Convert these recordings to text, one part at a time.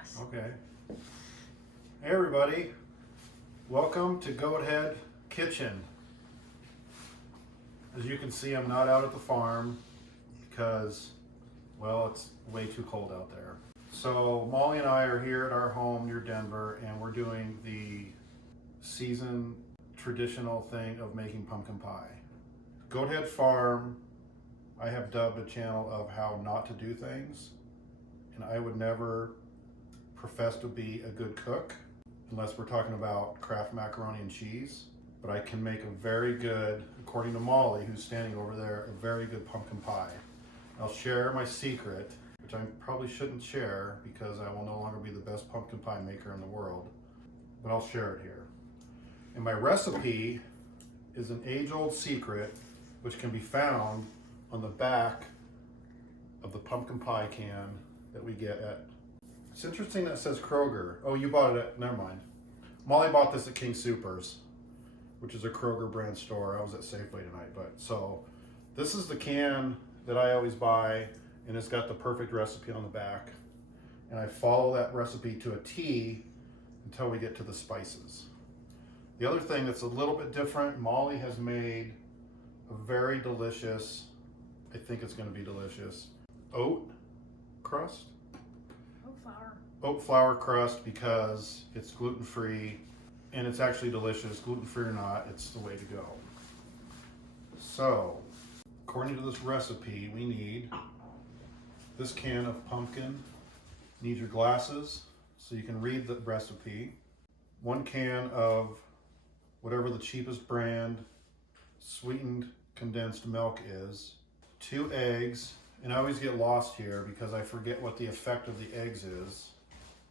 glass. Okay. Hey everybody, welcome to Goat Head Kitchen. As you can see, I'm not out at the farm because, well, it's way too cold out there. So Molly and I are here at our home near Denver, and we're doing the season traditional thing of making pumpkin pie. Goat Head Farm, I have dubbed a channel of how not to do things, and I would never profess to be a good cook unless we're talking about Kraft macaroni and cheese. But I can make a very good, according to Molly, who's standing over there, a very good pumpkin pie. I'll share my secret, which I probably shouldn't share because I will no longer be the best pumpkin pie maker in the world, but I'll share it here. And my recipe is an age-old secret which can be found on the back of the pumpkin pie can that we get at, it's interesting that it says Kroger. Oh, you bought it at, never mind. Molly bought this at King Soopers, which is a Kroger brand store. I was at Safeway tonight, but so this is the can that I always buy, and it's got the perfect recipe on the back. And I follow that recipe to a T until we get to the spices. The other thing that's a little bit different, Molly has made a very delicious, I think it's gonna be delicious, oat crust. Oat flour crust because it's gluten-free and it's actually delicious. Gluten-free or not, it's the way to go. So, according to this recipe, we need this can of pumpkin. You need your glasses so you can read the recipe. 1 can of whatever the cheapest brand sweetened condensed milk is. 2 eggs, and I always get lost here because I forget what the effect of the eggs is.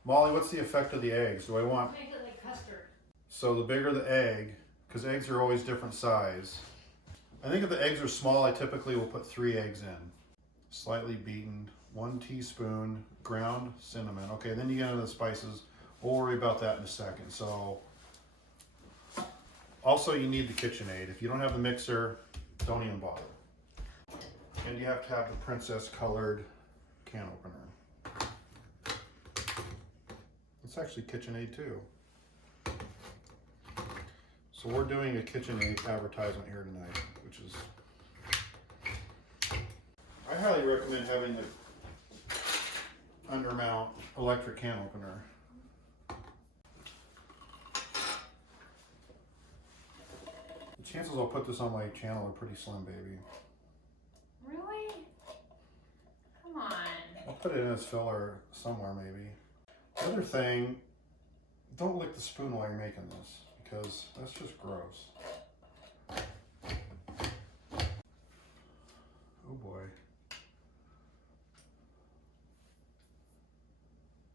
Molly, what's the effect of the eggs? Do I want... Make it like custard. So the bigger the egg, because eggs are always different size. I think if the eggs are small, I typically will put 3 eggs in. Slightly beaten, 1 teaspoon ground cinnamon. Okay, then you get into the spices. We'll worry about that in a second. So, also you need the KitchenAid. If you don't have the mixer, don't even bother. And you have to have the princess colored can opener. It's actually KitchenAid too. So we're doing a KitchenAid advertisement here tonight, which is, I highly recommend having the undermount electric can opener. The chances I'll put this on my channel are pretty slim, baby. Really? Come on. I'll put it in as filler somewhere maybe. The other thing, don't lick the spoon while you're making this because that's just gross. Oh boy.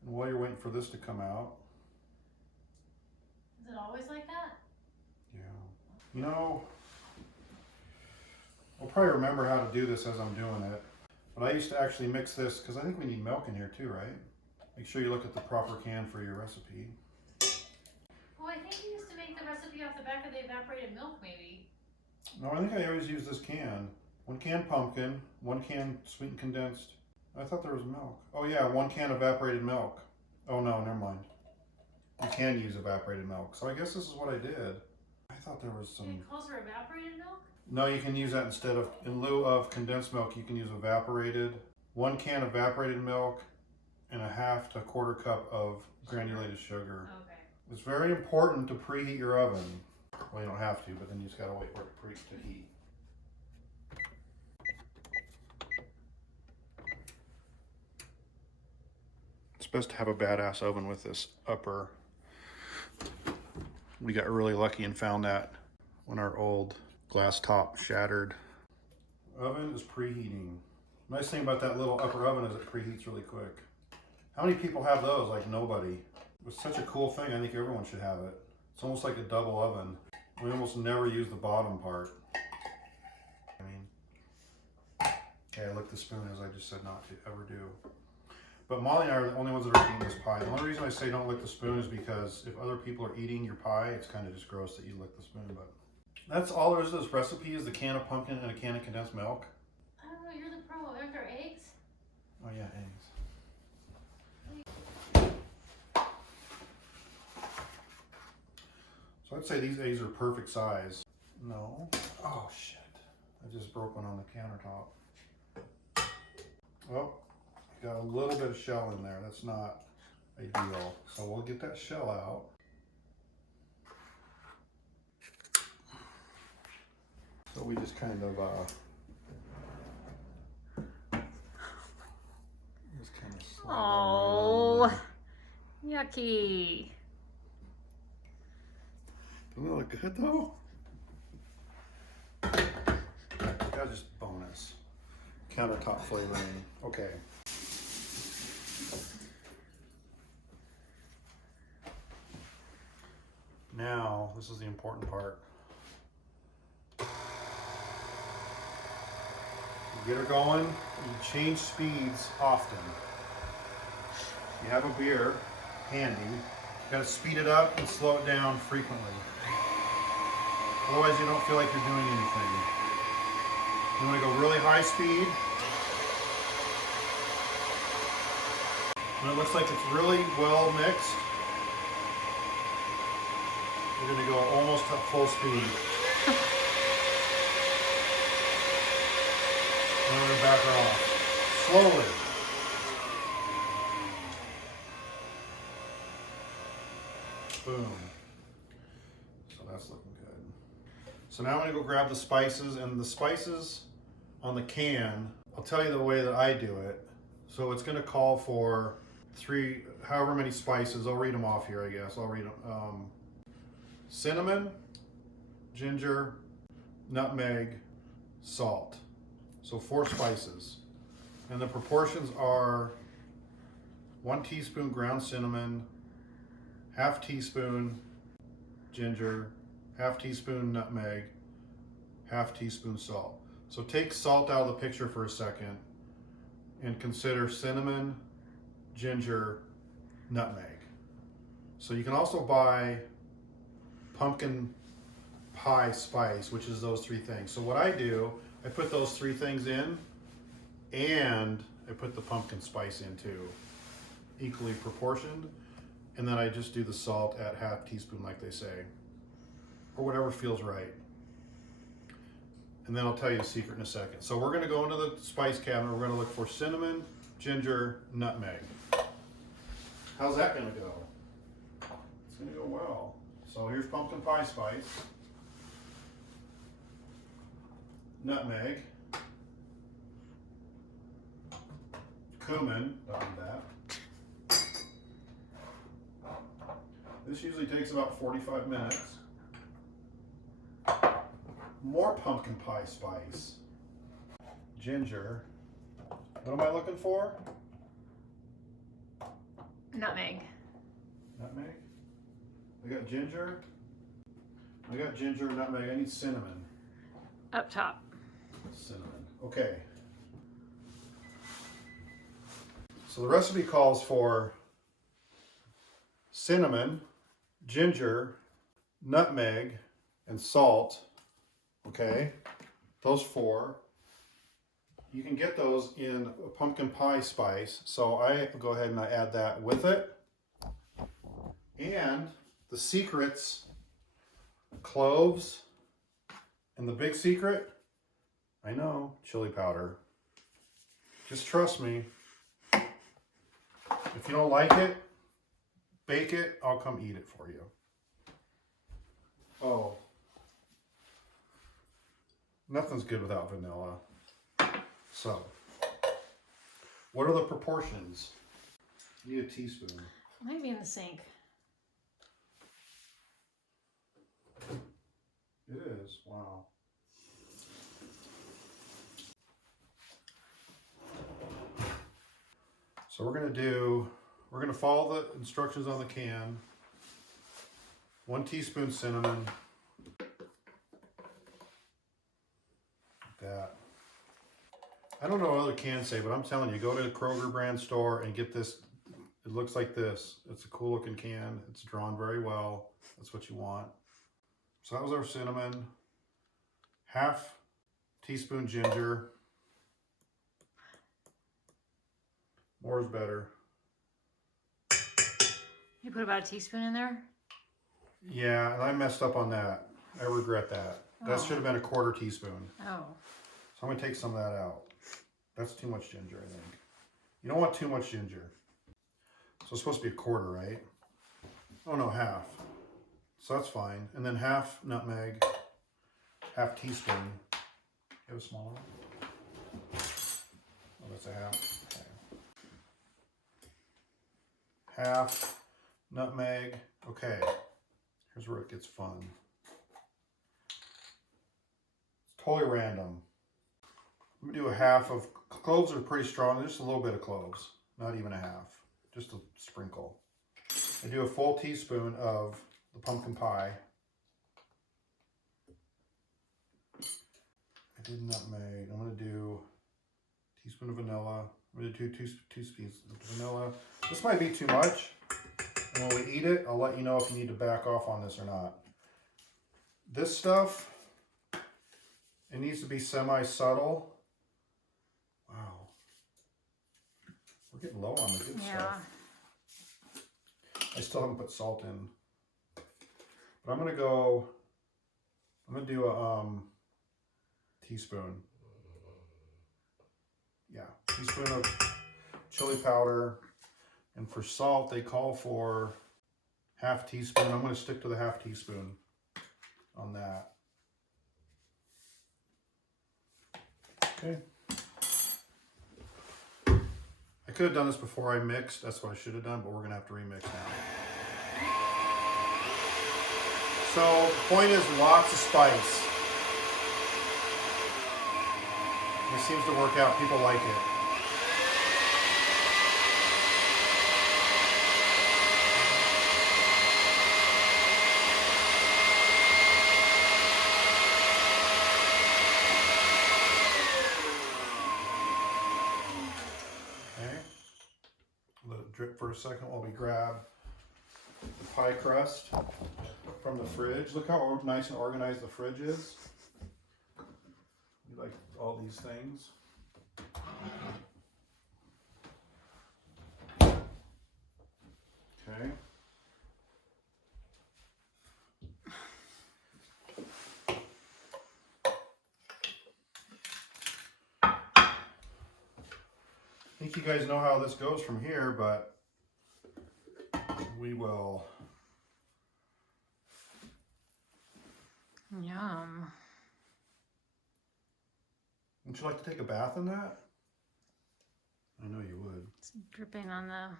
And while you're waiting for this to come out. Is it always like that? Yeah. You know, I'll probably remember how to do this as I'm doing it. But I used to actually mix this because I think we need milk in here too, right? Make sure you look at the proper can for your recipe. Well, I think you used to make the recipe off the back of the evaporated milk, maybe. No, I think I always use this can. 1 can pumpkin, 1 can sweetened condensed. I thought there was milk. Oh yeah, 1 can evaporated milk. Oh no, never mind. You can use evaporated milk. So I guess this is what I did. I thought there was some... It calls for evaporated milk? No, you can use that instead of, in lieu of condensed milk, you can use evaporated. 1 can evaporated milk and a half to 1/4 cup of granulated sugar. Okay. It's very important to preheat your oven. Well, you don't have to, but then you just gotta wait for it to heat. It's best to have a badass oven with this upper. We got really lucky and found that when our old glass top shattered. Oven is preheating. Nice thing about that little upper oven is it preheats really quick. How many people have those? Like nobody. It's such a cool thing. I think everyone should have it. It's almost like a double oven. We almost never use the bottom part. I mean, okay, I licked the spoon as I just said not to ever do. But Molly and I are the only ones that are eating this pie. The only reason I say don't lick the spoon is because if other people are eating your pie, it's kind of just gross that you lick the spoon. But that's all there is to this recipe, is the can of pumpkin and a can of condensed milk. I don't know, you're the pro. Aren't there eggs? Oh yeah, eggs. would say these eggs are perfect size. No. Oh shit. I just broke one on the countertop. Oh, got a little bit of shell in there. That's not ideal. So we'll get that shell out. So we just kind of slide that right on there. Yucky. Doesn't it look good though? That's just bonus. Countertop flavoring. Okay. Now, this is the important part. You get her going, you change speeds often. You have a beer handy, you gotta speed it up and slow it down frequently. Otherwise you don't feel like you're doing anything. You wanna go really high speed. When it looks like it's really well mixed, you're gonna go almost at full speed. And we're gonna back her off. Slowly. Boom. So that's looking good. So now I'm gonna go grab the spices, and the spices on the can, I'll tell you the way that I do it. So it's gonna call for however many spices. I'll read them off here, I guess. I'll read them. Cinnamon, ginger, nutmeg, salt. So 4 spices. And the proportions are 1 teaspoon ground cinnamon, half teaspoon ginger, half teaspoon nutmeg, half teaspoon salt. So take salt out of the picture for a second and consider cinnamon, ginger, nutmeg. So you can also buy pumpkin pie spice, which is those 3 things. So what I do, I put those 3 things in, and I put the pumpkin spice in too, equally proportioned. And then I just do the salt at half teaspoon like they say, or whatever feels right. And then I'll tell you the secret in a second. So we're gonna go into the spice cabinet, we're gonna look for cinnamon, ginger, nutmeg. How's that gonna go? It's gonna go well. So here's pumpkin pie spice, nutmeg, cumin, done that. This usually takes about 45 minutes. More pumpkin pie spice, ginger. What am I looking for? Nutmeg. Nutmeg? I got ginger. I got ginger, nutmeg. I need cinnamon. Up top. Cinnamon. Okay. So the recipe calls for cinnamon, ginger, nutmeg, and salt. Okay. Those 4. You can get those in a pumpkin pie spice. So I go ahead and I add that with it. And the secret's cloves. And the big secret, I know, chili powder. Just trust me. If you don't like it, bake it, I'll come eat it for you. Oh. Nothing's good without vanilla. So, what are the proportions? You need a teaspoon. It might be in the sink. It is, wow. So we're gonna follow the instructions on the can. 1 teaspoon cinnamon. Like that. I don't know what other cans say, but I'm telling you, go to the Kroger brand store and get this. It looks like this. It's a cool looking can. It's drawn very well. That's what you want. So that was our cinnamon. Half teaspoon ginger. More is better. You put about a teaspoon in there? Yeah, and I messed up on that. I regret that. That should have been a 1/4 teaspoon. Oh. So I'm going to take some of that out. That's too much ginger, I think. You don't want too much ginger. So it's supposed to be a 1/4, right? Oh no, half. So that's fine. And then half nutmeg, half teaspoon. You have a smaller one? Oh, that's a half. Okay. Half nutmeg. Okay. Here's where it gets fun. It's totally random. I'm gonna do a half of cloves are pretty strong. Just a little bit of cloves, not even a half, just a sprinkle. I do a full teaspoon of the pumpkin pie. I did nutmeg. I'm gonna do a teaspoon of vanilla. I'm gonna do two teaspoons of vanilla. This might be too much. And when we eat it, I'll let you know if you need to back off on this or not. This stuff, it needs to be semi-subtle. Wow. We're getting low on the good stuff. I still haven't put salt in. But I'm gonna do a teaspoon. Yeah, teaspoon of chili powder. And for salt, they call for half teaspoon. I'm gonna stick to the half teaspoon on that. Okay. I could have done this before I mixed. That's what I should have done, but we're gonna have to remix now. So the point is lots of spice. It seems to work out. People like it. Let it drip for a second while we grab the pie crust from the fridge. Look how nice and organized the fridge is. We like all these things. Okay. I think you guys know how this goes from here, but we will. Yum. Would you like to take a bath in that? I know you would. It's dripping on the...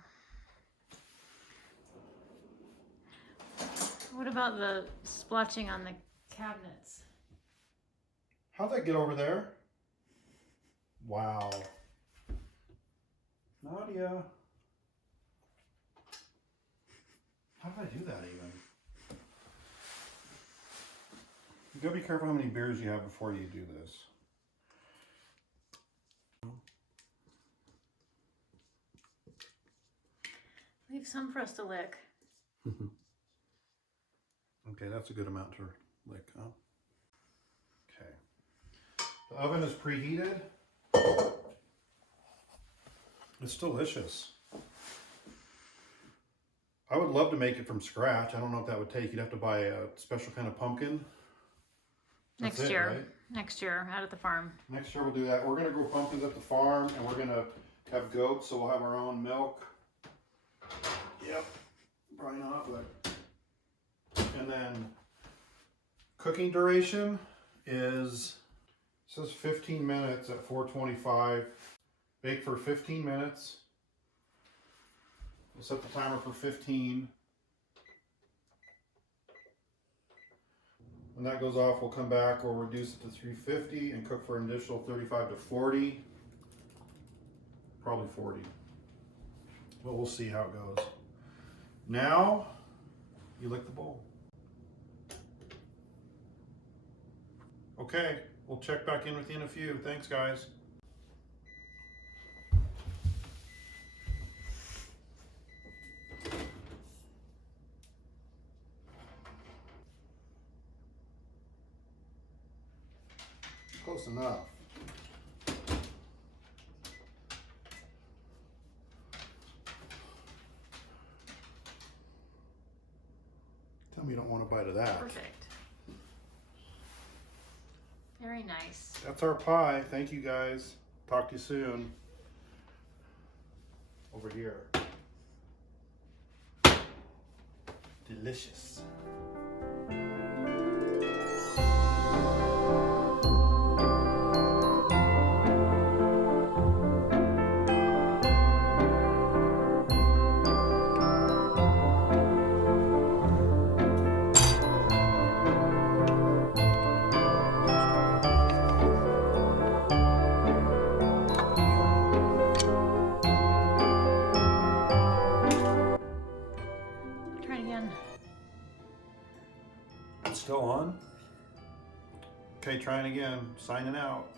What about the splotching on the cabinets? How'd that get over there? Wow. Nadia. How did I do that even? You gotta be careful how many beers you have before you do this. Leave some for us to lick. Okay, that's a good amount to lick, huh? Okay. The oven is preheated. It's delicious. I would love to make it from scratch. I don't know what that would take. You'd have to buy a special kind of pumpkin. That's Next year. Right? Next year, out at the farm. Next year we'll do that. We're going to grow pumpkins at the farm, and we're going to have goats, so we'll have our own milk. Yep. Probably not, but... And then cooking duration is, it says 15 minutes at 425. Bake for 15 minutes. We'll set the timer for 15. When that goes off, we'll come back, we'll reduce it to 350 and cook for an additional 35 to 40. Probably 40. But we'll see how it goes. Now, you lick the bowl. Okay, we'll check back in with you in a few. Thanks, guys. Close enough. Tell Tell me you don't want a bite of that. Perfect. Very nice. That's our pie. Thank you guys. Talk to you soon. Over here. Delicious. Try it again. It's still on? Okay, trying again. Signing out.